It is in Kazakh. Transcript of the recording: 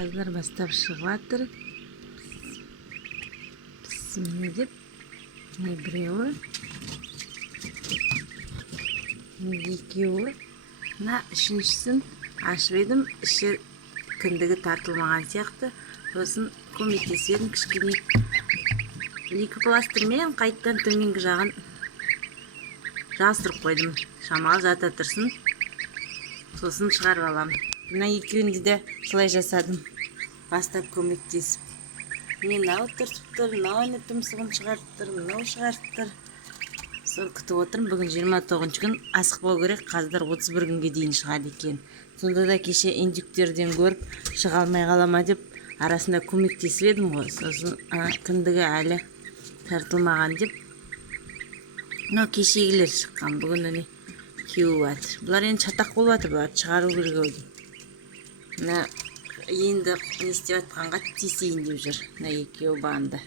Қаздар бастап шығып жатыр. Міне деп. Міне біреуі. Міне екеуі. Мына үшіншісін ашып едім. Іші кіндігі тартылмаған сияқты. Сосын көмектесіп кішкене лейкопластырмен қайттан төменгі жағын жабыстырып қойдым. Шамалы жата тұрсын. Сосын шығарып аламын. Мына екеуінде де солай жасадым. Бастап көмектесіп. Мынау түртіп тұр, мынау тұмсығын шығарып тұр, мынау шығарып тұр. Сол күтіп отырмын. Бүгін 29 күн асық болу керек. Қаздар 31 күнге дейін шығады екен. Сонда да кеше индюктерден көріп шыға алмай қалама деп арасында көмектесіп едім ғой. Сосын кіндігі әлі тартылмаған деп. Мынау кешегілер шыққан. Бүгін кеуіп жатыр. Бұлар енді шатақ болып жатыр, бұлар шығару керек еді. Мына енді не істеп жатқанға тиісейін деп жүр. Мына екеуі банды.